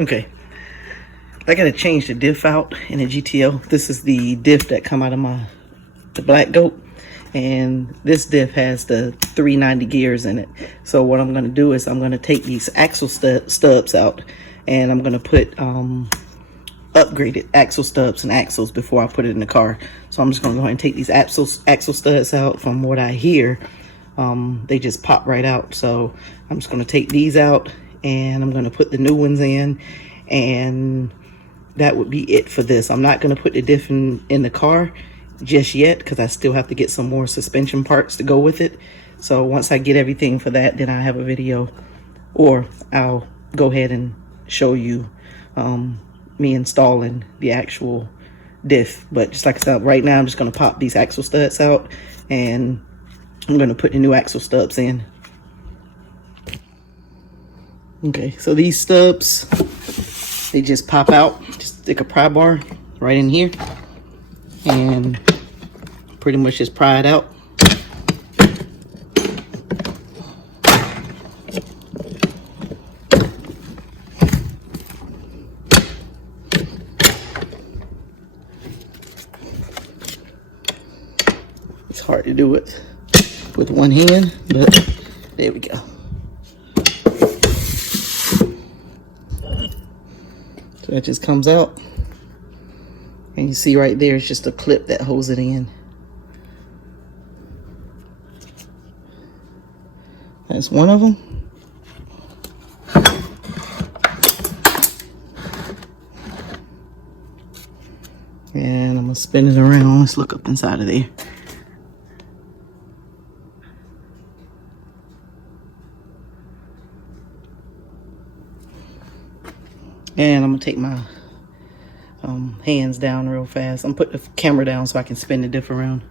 Okay, I gotta change the diff out in the GTO. This is the diff that come out of the Black Goat, and this diff has the 390 gears in it. So what I'm gonna do is I'm gonna take these axle stubs out, and I'm gonna put upgraded axle stubs and axles before I put it in the car. So I'm just gonna go ahead and take these axle studs out. From what I hear, they just pop right out. So I'm just gonna take these out, and I'm gonna put the new ones in, and that would be it for this. I'm not gonna put the diff in the car just yet because I still have to get some more suspension parts to go with it. So once I get everything for that, then I have a video, or I'll go ahead and show you me installing the actual diff. But just like I said, right now I'm just gonna pop these axle studs out, and I'm gonna put the new axle stubs in. Okay, so these stubs, they just pop out. Just stick a pry bar right in here and pretty much just pry it out. It's hard to do it with one hand, but there we go. So that just comes out, and you see right there, it's just a clip that holds it in. That's one of them. And I'm gonna spin it around. Let's look up inside of there. And I'm gonna take my hands down real fast. I'm putting the camera down so I can spin the diff around.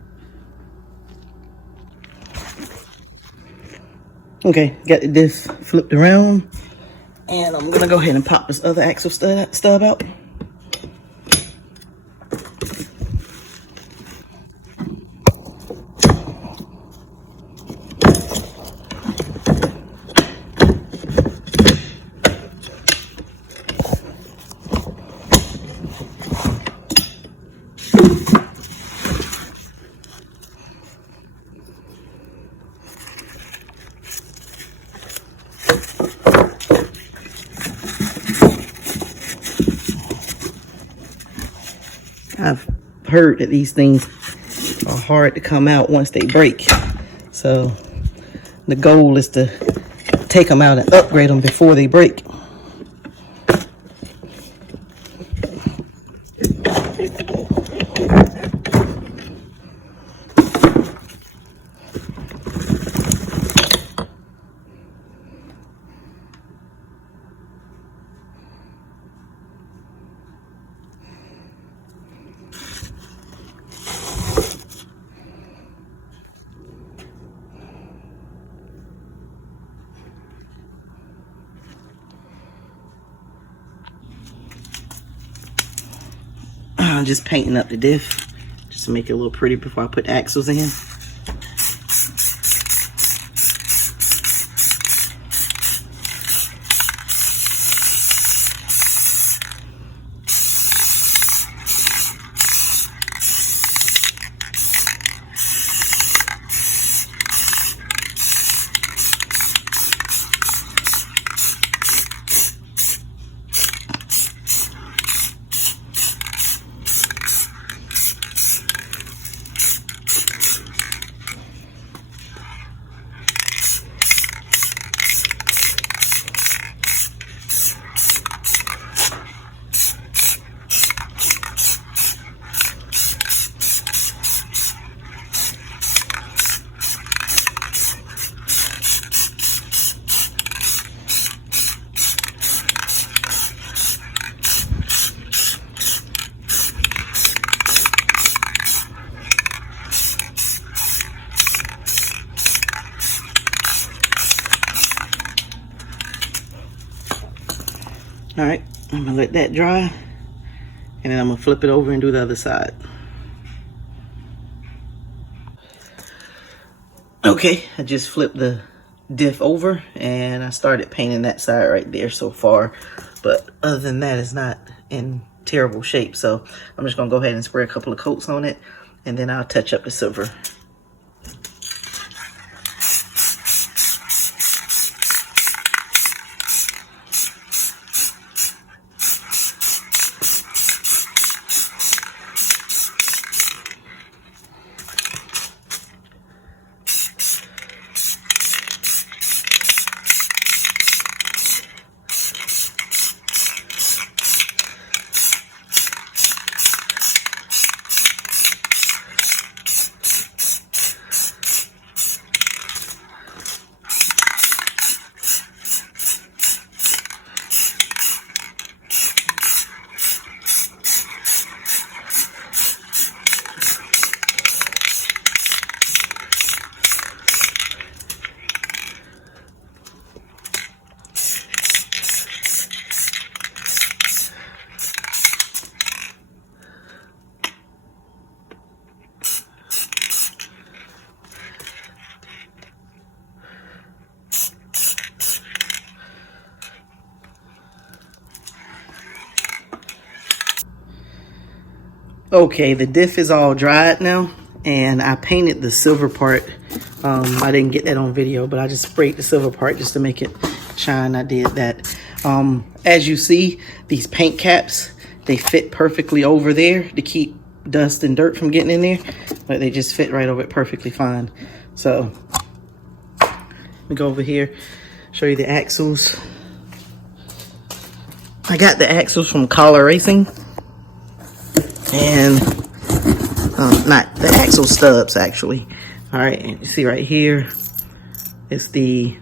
Okay, got the diff flipped around, and I'm gonna go ahead and pop this other axle stub out. I've heard that these things are hard to come out once they break. So the goal is to take them out and upgrade them before they break. I'm just painting up the diff just to make it a little pretty before I put the axles in. All right, I'm gonna let that dry, and then I'm gonna flip it over and do the other side. Okay, I just flipped the diff over, and I started painting that side right there so far. But other than that, it's not in terrible shape. So I'm just gonna go ahead and spray a couple of coats on it, and then I'll touch up the silver. Okay, the diff is all dried now, and I painted the silver part. I didn't get that on video, but I just sprayed the silver part just to make it shine. I did that. As you see, these paint caps, they fit perfectly over there to keep dust and dirt from getting in there, but they just fit right over it perfectly fine. So let me go over here, show you the axles. I got the axles from Collar Racing. And not the axle stubs, actually. All right, and you see right here, it's the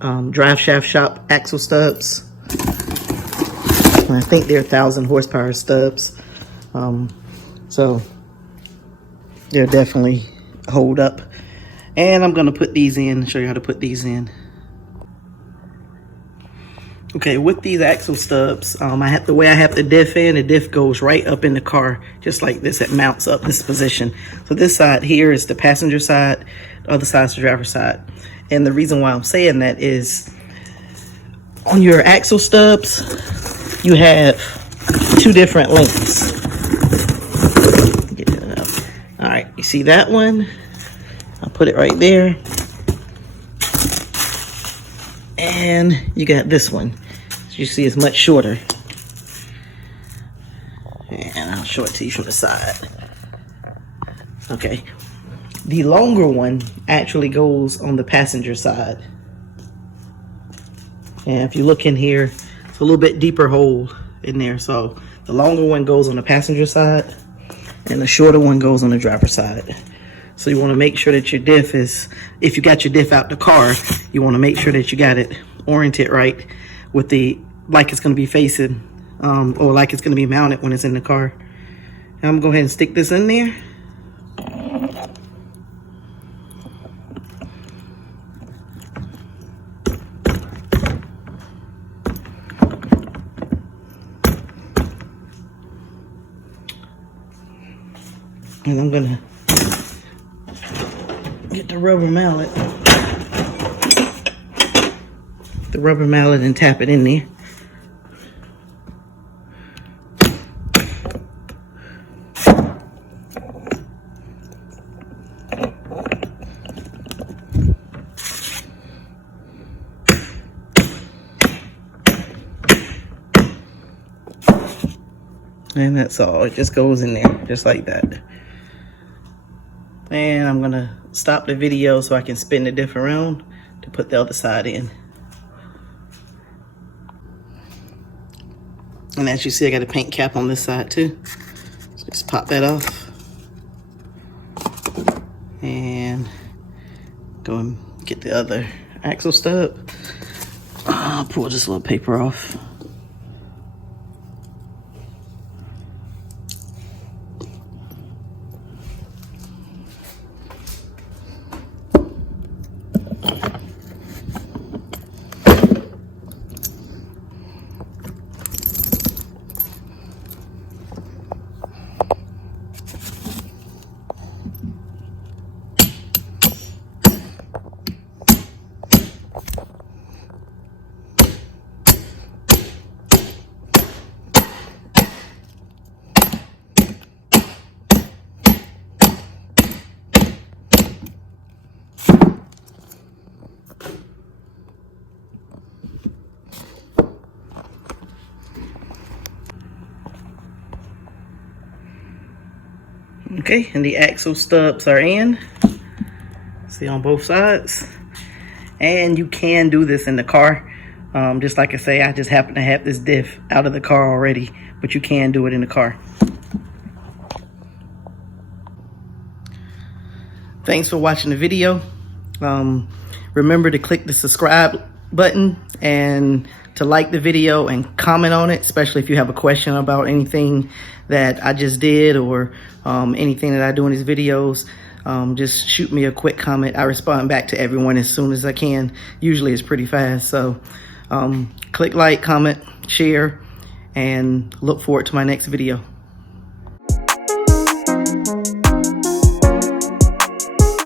Drive Shaft Shop axle stubs. And I think they're 1,000 horsepower stubs. So they're definitely hold up. And I'm gonna put these in, show you how to put these in. Okay, with these axle stubs, the way I have the diff in, the diff goes right up in the car, just like this. It mounts up this position. So this side here is the passenger side, the other side is the driver's side. And the reason why I'm saying that is, on your axle stubs, you have two different lengths. Get that up. All right, you see that one? I'll put it right there. And you got this one. As you see, it's much shorter. And I'll show it to you from the side. Okay. The longer one actually goes on the passenger side. And if you look in here, it's a little bit deeper hole in there. So the longer one goes on the passenger side, and the shorter one goes on the driver's side. So you want to make sure that your diff is, if you got your diff out the car, you want to make sure that you got it oriented right with the, like it's going to be facing, or like it's going to be mounted when it's in the car. And I'm going to go ahead and stick this in there. And I'm going to get the rubber mallet. And tap it in there. And that's all. It just goes in there just like that. And I'm gonna stop the video so I can spin the diff around to put the other side in. And as you see, I got a paint cap on this side too. So just pop that off. And go and get the other axle stub. I'll pull this little paper off. Okay, and the axle stubs are in. See on both sides. And you can do this in the car. Just like I say, I just happen to have this diff out of the car already, but you can do it in the car. Thanks for watching the video. Remember to click the subscribe button and to like the video and comment on it, especially if you have a question about anything that I just did or anything that I do in these videos. Just shoot me a quick comment. I respond back to everyone as soon as I can. Usually it's pretty fast. So click like, comment, share, and look forward to my next video.